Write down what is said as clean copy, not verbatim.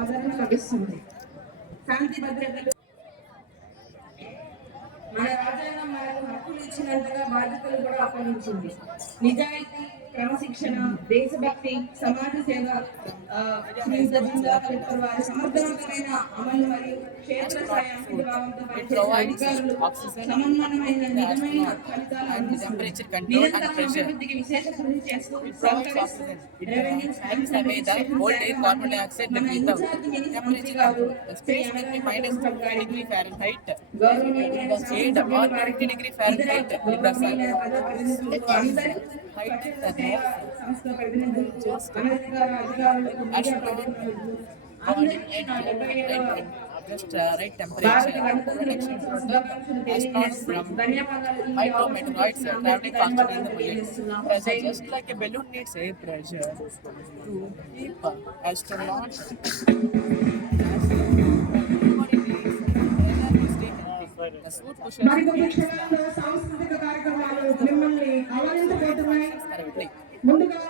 ఆదరణ లభిస్తుంది. శాంతి భద్రతలు మన రాజ్యాంగం మనకు హక్కులు ఇచ్చినంతగా బాధ్యతలు కూడా అప్పగించింది. నిజాయితీ, క్రమశిక్షణ, దేశభక్తి, సమాజ సేవ జిల్లా కలెక్టర్ వారి సమర్థవంతమైన అమలు మరియు క్షేత్రస్థాయి అంకితభావంతో పనిచేసే అధికారులు సమన్వయమైన నిజమైన ఫలితాలు అందిస్తున్నారు. నిరంతరం అభివృద్ధికి విశేష కృషి చేస్తూ రెవెన్యూ మన ఇన్ఛార్జ్ మంత్రి గారు సంస్థ ప్రతినిధులు, అనధికార అధికారులకు, just right temperature, micrometeoroids traveling faster than the bullet. Pressure, just like a balloon needs air pressure to keep astronauts. మరికొన్ని క్షణాల్లో సాంస్కృతిక కార్యక్రమాలు మిమ్మల్ని ఆహ్వానించబోతున్నాయి. ముందుగా